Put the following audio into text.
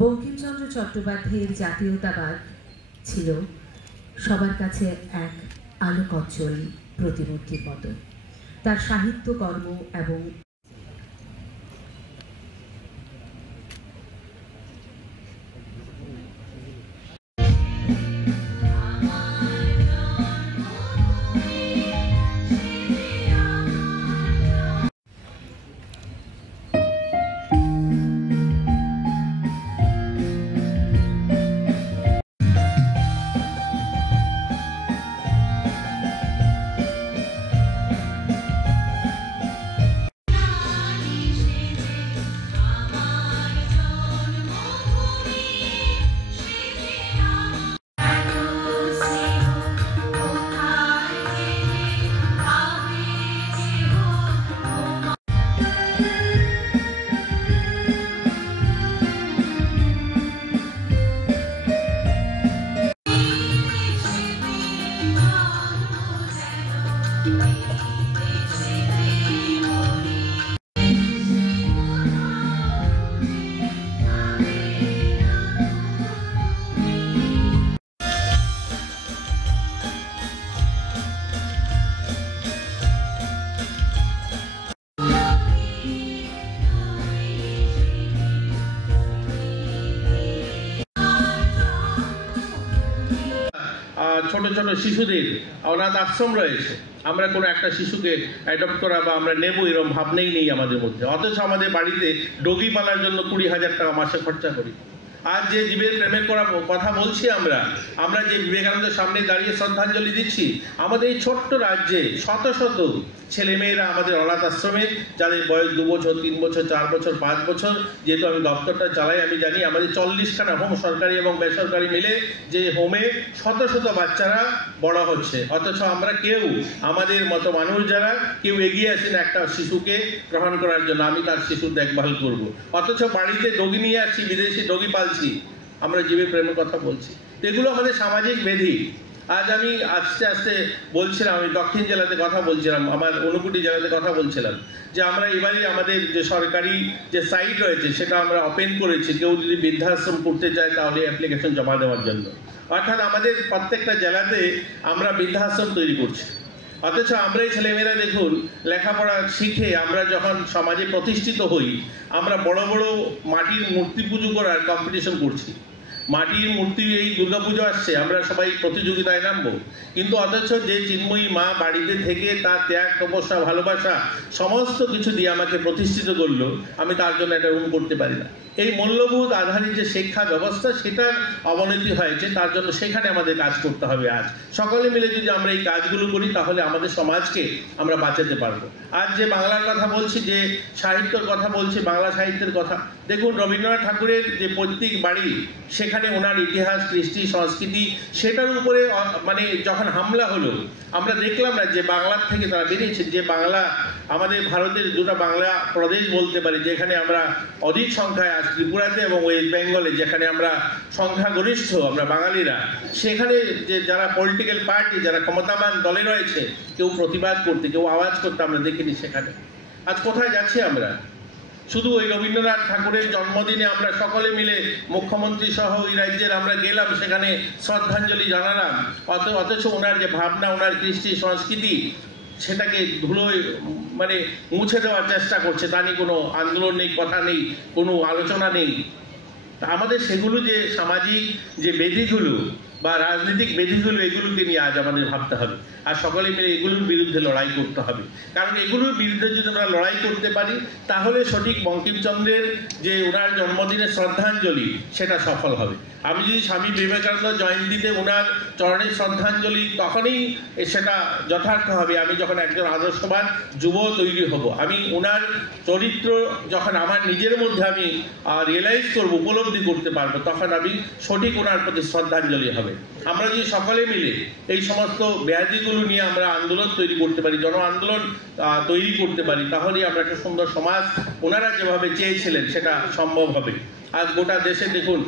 বঙ্কিমচন্দ্র চট্টোপাধ্যায়ের জাতীয়তাবাদ ছিল সবার কাছে এক আলোকজ্জ্বল প্রতিমূর্তির মতো। তার সাহিত্যকর্ম এবং ছোট ছোট শিশুদের অনাথ আশ্রম রয়েছে, আমরা কোনো একটা শিশুকে অ্যাডপ্ট করা বা আমরা নেব এরকম ভাবনাই নেই আমাদের মধ্যে। অথচ আমাদের বাড়িতে ডগি পালার জন্য 20,000 টাকা মাসে খরচা করি। আজ যে জীবের প্রেমের কথা বলছি, আমরা যে বিবেকানন্দের সামনে দাঁড়িয়ে শ্রদ্ধাঞ্জলি দিচ্ছি, আমাদের এই ছোট্ট রাজ্যে শত শত ছেলেমেয়েরা আমাদের অনাথ আশ্রমে, যাদের বয়স 2 বছর 3 বছর 4 বছর 5 বছর, যেহেতু আমি দপ্তরটা চালাই আমি জানি আমাদের 40খানা হোম, সরকারি এবং বেসরকারি মিলে যে হোমে শত শত বাচ্চারা বড় হচ্ছে। অথচ আমরা কেউ, আমাদের মতো মানুষ যারা, কেউ এগিয়ে আসেন একটা শিশুকে গ্রহণ করার জন্য, আমি তার শিশুর দেখভাল করব। অথচ বাড়িতে ডগি নিয়ে আসছি, বিদেশি ডগি পালছি, আমরা জীবের প্রেমের কথা বলছি। এগুলো আমাদের সামাজিক ব্যাধি। আজ আমি আস্তে আস্তে বলছিলাম, আমি দক্ষিণ জেলাতে কথা বলছিলাম, আমার ঊনকোটি জেলাতে কথা বলছিলাম, যে আমরা এবারই আমাদের যে সরকারি যে সাইট রয়েছে সেটা আমরা ওপেন করেছি, কেউ যদি বৃদ্ধাশ্রম করতে চায় তাহলে অ্যাপ্লিকেশন জমা দেওয়ার জন্য। অর্থাৎ আমাদের প্রত্যেকটা জেলাতে আমরা বৃদ্ধাশ্রম তৈরি করছি। অথচ আমরা এই ছেলেমেয়েরা দেখুন, লেখাপড়া শিখে আমরা যখন সমাজে প্রতিষ্ঠিত হই, আমরা বড় বড় মাটির মূর্তি পুজো করার কম্পিটিশন করছি। মাটির মূর্তি, এই দুর্গাপুজো আসছে, আমরা সবাই প্রতিযোগিতায় নামবো, কিন্তু অথচ যে চিন্ময়ী মা বাড়িতে থেকে তার ত্যাগ, তপস্যা, ভালোবাসা সমস্ত কিছু দিয়ে আমাকে প্রতিষ্ঠিত করলো, আমি তার জন্য একটা রুম করতে পারি না। এই মূল্যবোধ আধারিত যে শিক্ষা ব্যবস্থা, সেটার অবনতি হয়েছে, তার জন্য সেখানে আমাদের কাজ করতে হবে। আজ সকলে মিলে যদি আমরা এই কাজগুলো করি, তাহলে আমাদের সমাজকে আমরা বাঁচাতে পারবো। আজ যে বাংলার কথা বলছি, যে সাহিত্যের কথা বলছি, বাংলা সাহিত্যের কথা দেখুন, রবীন্দ্রনাথ ঠাকুরের যে পৈতৃক বাড়ি, সেখানে ওনার ইতিহাস, কৃষ্টি, সংস্কৃতি, সেটার উপরে মানে যখন হামলা হলো, আমরা দেখলাম না যে বাংলার থেকে তারা বেরিয়েছে। যে বাংলা, আমাদের ভারতের দুটো বাংলা প্রদেশ বলতে পারি, যেখানে আমরা অধিক সংখ্যায় আজ ত্রিপুরাতে এবং ওয়েস্ট বেঙ্গলে, যেখানে আমরা সংখ্যাগরিষ্ঠ আমরা বাঙালিরা, সেখানে যে যারা পলিটিক্যাল পার্টি, যারা ক্ষমতাবান দলে রয়েছে, কেউ প্রতিবাদ করতে, কেউ আওয়াজ করতে আমরা দেখিনি সেখানে। আজ কোথায় যাচ্ছি আমরা? শুধু ওই রবীন্দ্রনাথ ঠাকুরের জন্মদিনে আমরা সকলে মিলে, মুখ্যমন্ত্রী সহ ওই রাজ্যের আমরা গেলাম, সেখানে শ্রদ্ধাঞ্জলি জানালাম, অথচ ওনার যে ভাবনা, ওনার কৃষ্টি সংস্কৃতি, সেটাকে ধুলোয় মানে মুছে দেওয়ার চেষ্টা করছে। তা নিয়ে কোনো আন্দোলন নেই, কথা নেই, কোনো আলোচনা নেই। আমাদের সেগুলো যে সামাজিক যে বেধিগুলো বা রাজনৈতিক বেধিগুলো, এগুলোকে নিয়ে আজ আমাদের ভাবতে হবে, আর সকলে মিলে এগুলোর বিরুদ্ধে লড়াই করতে হবে। কারণ এগুলোর বিরুদ্ধে যদি আমরা লড়াই করতে পারি, তাহলে সঠিক বঙ্কিমচন্দ্রের যে ওনার জন্মদিনের শ্রদ্ধাঞ্জলি, সেটা সফল হবে। আমি যদি স্বামী বিবেকানন্দ জয়ন্তীতে ওনার চরণে শ্রদ্ধাঞ্জলি, তখনই সেটা যথার্থ হবে। আমি যখন একজন আদর্শবান যুব তৈরি হব, আমি ওনার চরিত্র যখন আমার নিজের মধ্যে আমি রিয়েলাইজ করব, উপলব্ধি করতে পারবো, তখন আমি সঠিক ওনার প্রতি শ্রদ্ধাঞ্জলি হবে। আমরা যদি সকলে মিলে এই সমস্ত ব্যাধিগুলো নিয়ে আমরা আন্দোলন তৈরি করতে পারি, জন আন্দোলন তৈরি করতে পারি, তাহলেই আমরা একটা সুন্দর সমাজ ওনারা যেভাবে চেয়েছিলেন সেটা সম্ভব হবে। আজ গোটা দেশে দেখুন